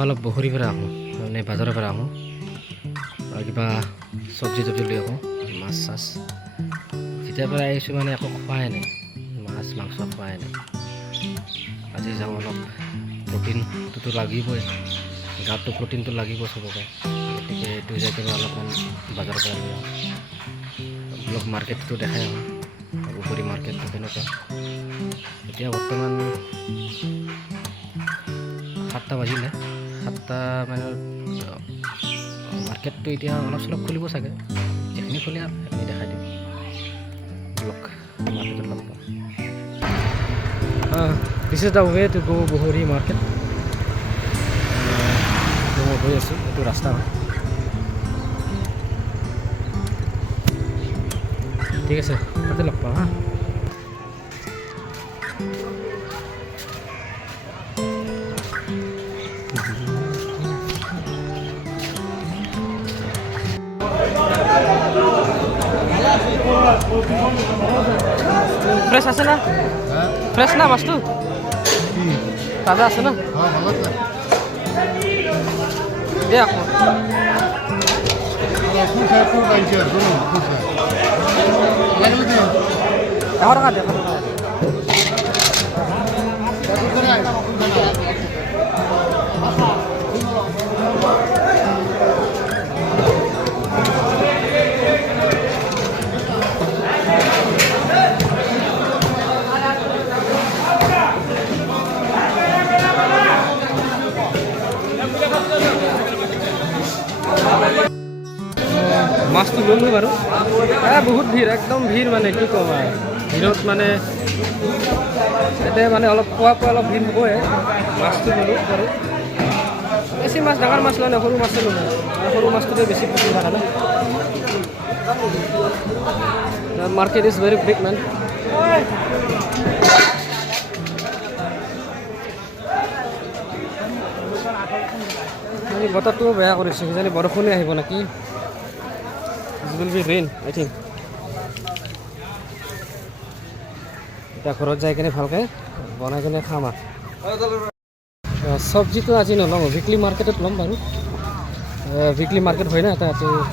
অলপ বহৰীৰ পৰা আহোঁ মানে বজাৰৰ পৰা আহোঁ আৰু কিবা চব্জি লৈ আহোঁ মাছ চাছ যেতিয়াৰ পৰা আহিছোঁ মানে একো খোৱাই নাই মাছ মাংস খোৱাই নাই আজি যাওঁ অলপ প্ৰটিনটোতো লাগিবই গাতটো প্ৰটিনটো লাগিব চবকে গতিকে এইটো যাই কিনে অলপমান বজাৰৰ পৰা লৈ আহোঁ অলপ মাৰ্কেটটো দেখাই আহোঁ বহৰী মাৰ্কেটটো কেনেকুৱা এতিয়া বৰ্তমান 7টা বাজিলে 7টা মানে মাৰ্কেটটো এতিয়া অলপ চলপ খুলিব চাগে যিখিনি খুলি আৰু সেইখিনি দেখাই দিম ব্লক মাৰ্কেটত লগ পাম this is the way to go' বহৰী মাৰ্কেট মই গৈ আছোঁ এইটো ৰাস্তা হয় ঠিক আছে তাতে লগ পাম হা ফ্রেশ আছে না ফ্রেশ না মাছটো তাজা আছে না দে আকৌ এশ টকা দে মাছটো ল'লো বাৰু বহুত ভিৰ একদম ভিৰ মানে কি ক'ম আৰু ভিৰত মানে ইয়াতে মানে অলপ খোৱা অলপ ভিৰ হ'বই মাছটো ল'লোঁ বাৰু বেছি মাছ ডাঙৰ মাছ লয় সৰু মাছে ল'লোঁ সৰু মাছটোতে বেছি প্ৰফিট থাকে না মাৰ্কেট ইজ ভেৰি বিগ মেন বতৰটো বেয়া কৰিছে কিজানি বৰষুণে আহিব নেকি will be rain I think এটা ঘৰত যাই কিনে ভালকৈ বনাই কিনে খাম আৰু চব্জিটো আজি নলওঁ উইকলি মাৰ্কেটত ল'ম বাৰু উইকলি মাৰ্কেট হয় না এটা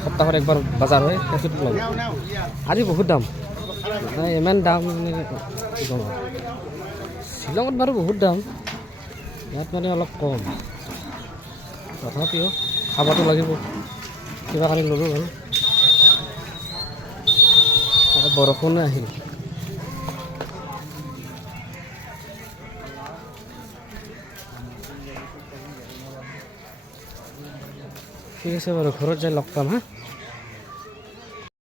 সপ্তাহত একবাৰ বজাৰ হয় সেইটোত ল'ম আজি বহুত দাম ইমান দাম মানে কি ক'ম শ্বিলঙত বাৰু বহুত দাম ইয়াত মানে অলপ কম তথাপিও খাবতো লাগিব কিবা কালি ল'লোঁ বাৰু বৰষুণে আহিল ঠিক আছে বাৰু ঘৰত যাই লগ পাম হা